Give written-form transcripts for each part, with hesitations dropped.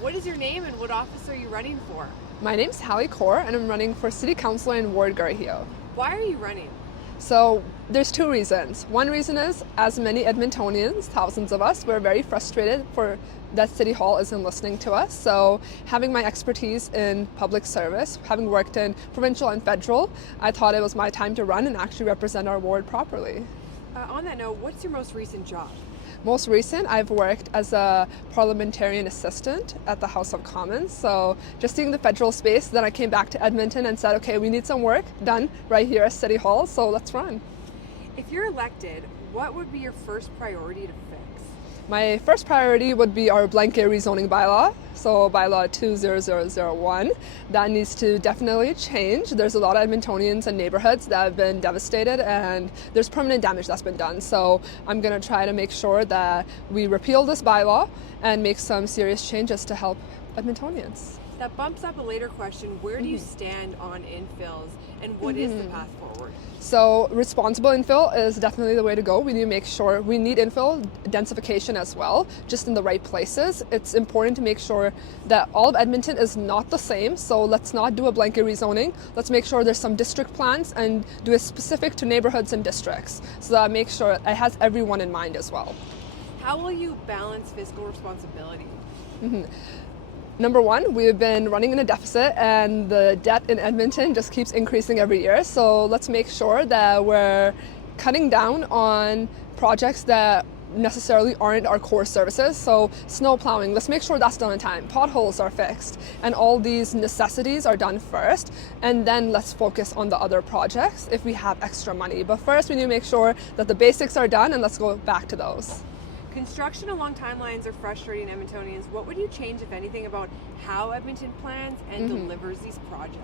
What is your name and what office are you running for? My name's Hali KAUR and I'm running for City Councilor in Ward Gar-ee-he-o. Why are you running? So there's two reasons. One reason is, as many Edmontonians, thousands of us, we're very frustrated for that City Hall isn't listening to us. So having my expertise in public service, having worked in provincial and federal, I thought it was my time to run and actually represent our ward properly. On that note, what's your most recent job? Most recent, I've worked as a parliamentarian assistant at the House of Commons. So just seeing the federal space, then I came back to Edmonton and said, okay, we need some work done right here at City Hall, so let's run. If you're elected, what would be your first priority to fix? My first priority would be our blanket rezoning bylaw, so bylaw 20001. That needs to definitely change. There's a lot of Edmontonians and neighborhoods that have been devastated and there's permanent damage that's been done. So I'm going to try to make sure that we repeal this bylaw and make some serious changes to help Edmontonians. That bumps up a later question. Where do you stand on infills and what is the path forward? So responsible infill is definitely the way to go. We need to make sure we need infill densification as well, just in the right places. It's important to make sure that all of Edmonton is not the same. So let's not do a blanket rezoning. Let's make sure there's some district plans and do it specific to neighborhoods and districts. So that makes sure it has everyone in mind as well. How will you balance fiscal responsibility? Number one, we've been running in a deficit and the debt in Edmonton just keeps increasing every year. So let's make sure that we're cutting down on projects that necessarily aren't our core services. So snow plowing, let's make sure that's done in time. Potholes are fixed and all these necessities are done first. And then let's focus on the other projects if we have extra money. But first we need to make sure that the basics are done and let's go back to those. Construction along timelines are frustrating Edmontonians. What would you change, if anything, about how Edmonton plans and delivers these projects?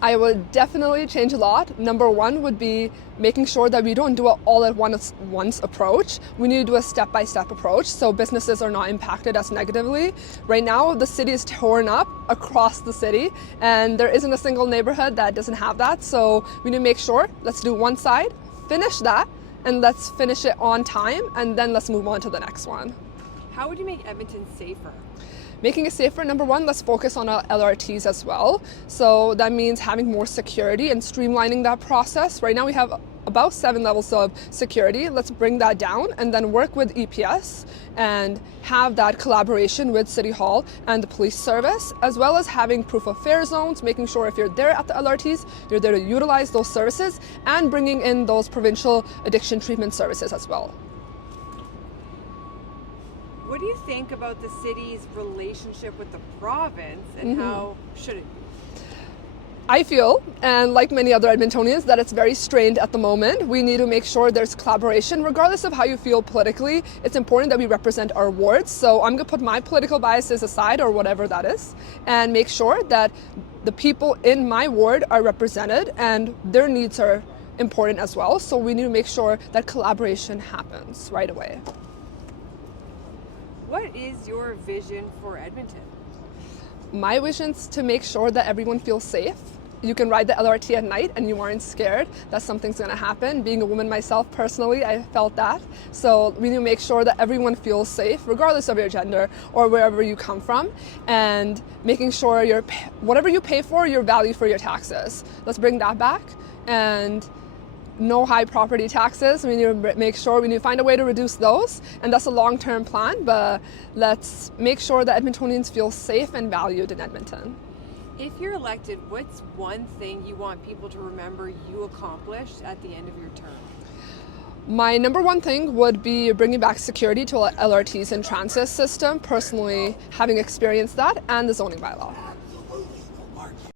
I would definitely change a lot. Number one would be making sure that we don't do an all at once approach. We need to do a step-by-step approach so businesses are not impacted as negatively. Right now, the city is torn up across the city and there isn't a single neighborhood that doesn't have that. So we need to make sure, let's do one side, finish that, and let's finish it on time, and then let's move on to the next one. How would you make Edmonton safer? Making it safer, number one, let's focus on our LRTs as well. So that means having more security and streamlining that process. Right now we have about 7 levels of security. Let's bring that down and then work with EPS and have that collaboration with City Hall and the police service, as well as having proof of fare zones, making sure if you're there at the LRTs, you're there to utilize those services and bringing in those provincial addiction treatment services as well. What do you think about the city's relationship with the province and how should it be? I feel, and like many other Edmontonians, that it's very strained at the moment. We need to make sure there's collaboration. Regardless of how you feel politically, it's important that we represent our wards. So I'm going to put my political biases aside, or whatever that is, and make sure that the people in my ward are represented and their needs are important as well. So we need to make sure that collaboration happens right away. What is your vision for Edmonton? My vision is to make sure that everyone feels safe. You can ride the LRT at night and you aren't scared that something's going to happen. Being a woman myself personally, I felt that. So we need to make sure that everyone feels safe, regardless of your gender or wherever you come from, and making sure whatever you pay for, you're valued for your taxes. Let's bring that back, and no high property taxes. We need to make sure we need to find a way to reduce those, and that's a long-term plan, but let's make sure that Edmontonians feel safe and valued in Edmonton. If you're elected, what's one thing you want people to remember you accomplished at the end of your term? My number one thing would be bringing back security to LRTs and transit system, personally having experienced that, and the zoning bylaw.